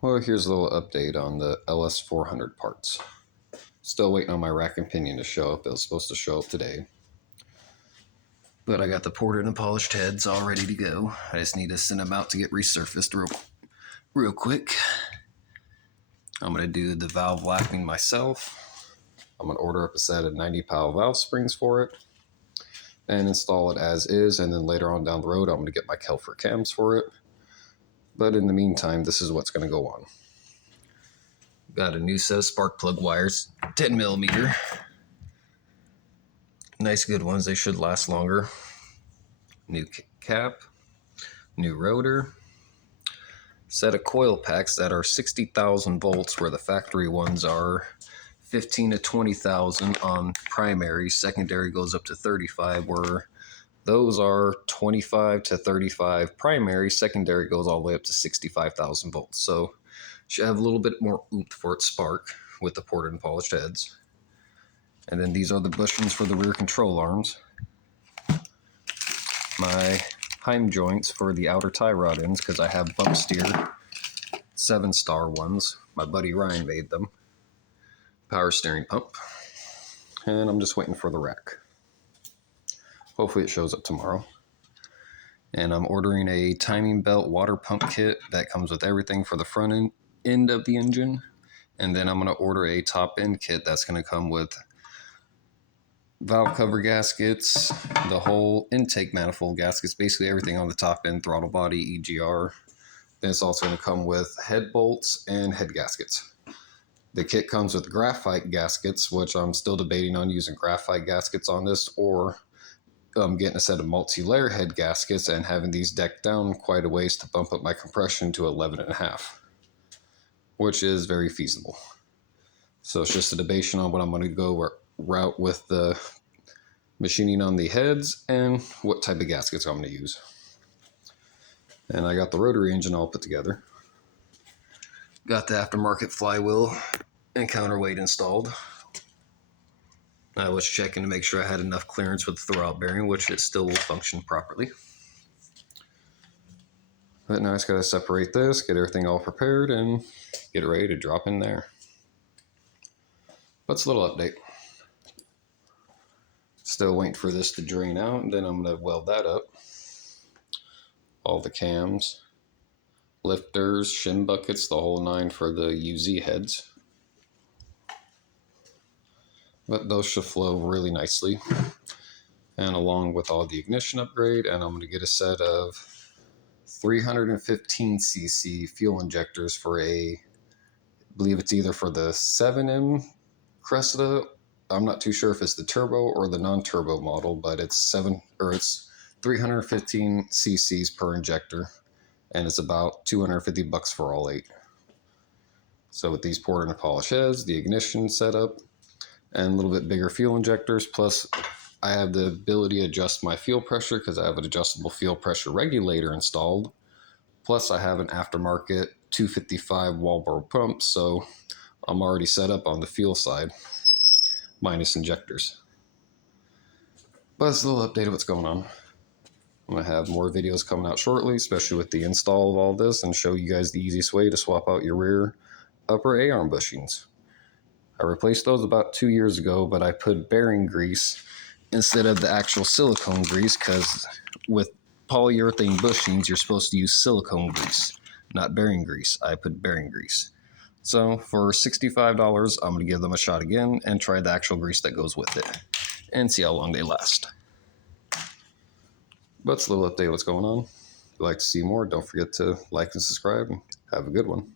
Well, here's a little update on the LS400 parts. Still waiting on my rack and pinion to show up. It was supposed to show up today. But I got the ported and polished heads all ready to go. I just need to send them out to get resurfaced real quick. I'm going to do the valve lapping myself. I'm going to order up a set of 90-pound valve springs for it and install it as is, and then later on down the road I'm going to get my Kelfer cams for it. But in the meantime, this is what's going to go on. Got a new set of spark plug wires, 10 millimeter. Nice good ones, they should last longer. New cap, new rotor, set of coil packs that are 60,000 volts where the factory ones are 15 to 20,000 on primary. Secondary goes up to 35, where those are 25 to 35 primary. Secondary goes all the way up to 65,000 volts. So should have a little bit more oomph for its spark with the ported and polished heads. And then these are the bushings for the rear control arms. My Heim joints for the outer tie rod ends, because I have bump steer 7-star ones. My buddy Ryan made them. Power steering pump. And I'm just waiting for the rack. Hopefully it shows up tomorrow. And I'm ordering a timing belt water pump kit that comes with everything for the front end of the engine. And then I'm going to order a top end kit that's going to come with valve cover gaskets, the whole intake manifold gaskets, basically everything on the top end, throttle body, EGR. Then it's also going to come with head bolts and head gaskets. The kit comes with graphite gaskets, which I'm still debating on using graphite gaskets on this, or getting a set of multi-layer head gaskets and having these decked down quite a ways to bump up my compression to 11.5, which is very feasible. So it's just a debate on what I'm going to go route with the machining on the heads and what type of gaskets I'm going to use. And I got the rotary engine all put together. Got the aftermarket flywheel and counterweight installed. I was checking to make sure I had enough clearance with the throwout bearing, which it still will function properly. But now I just got to separate this, get everything all prepared, and get it ready to drop in there. That's a little update. Still waiting for this to drain out, and then I'm going to weld that up. All the cams, lifters, shin buckets, the whole 9 for the UZ heads. But those should flow really nicely. And along with all the ignition upgrade, and I'm going to get a set of 315cc fuel injectors for I believe it's either for the 7M Cressida. I'm not too sure if it's the turbo or the non-turbo model, but it's 315 cc's per injector, and it's about $250 for all 8. So with these ported and polished heads, the ignition setup, and a little bit bigger fuel injectors, plus I have the ability to adjust my fuel pressure because I have an adjustable fuel pressure regulator installed. Plus I have an aftermarket 255 wall bore pump, so I'm already set up on the fuel side, minus injectors. But it's a little update of what's going on. I'm going to have more videos coming out shortly, especially with the install of all this, and show you guys the easiest way to swap out your rear upper A-arm bushings. I replaced those about 2 years ago, but I put bearing grease instead of the actual silicone grease, because with polyurethane bushings, you're supposed to use silicone grease, not bearing grease. I put bearing grease. So for $65, I'm going to give them a shot again and try the actual grease that goes with it and see how long they last. But it's a little update of what's going on. If you'd like to see more, don't forget to like and subscribe. Have a good one.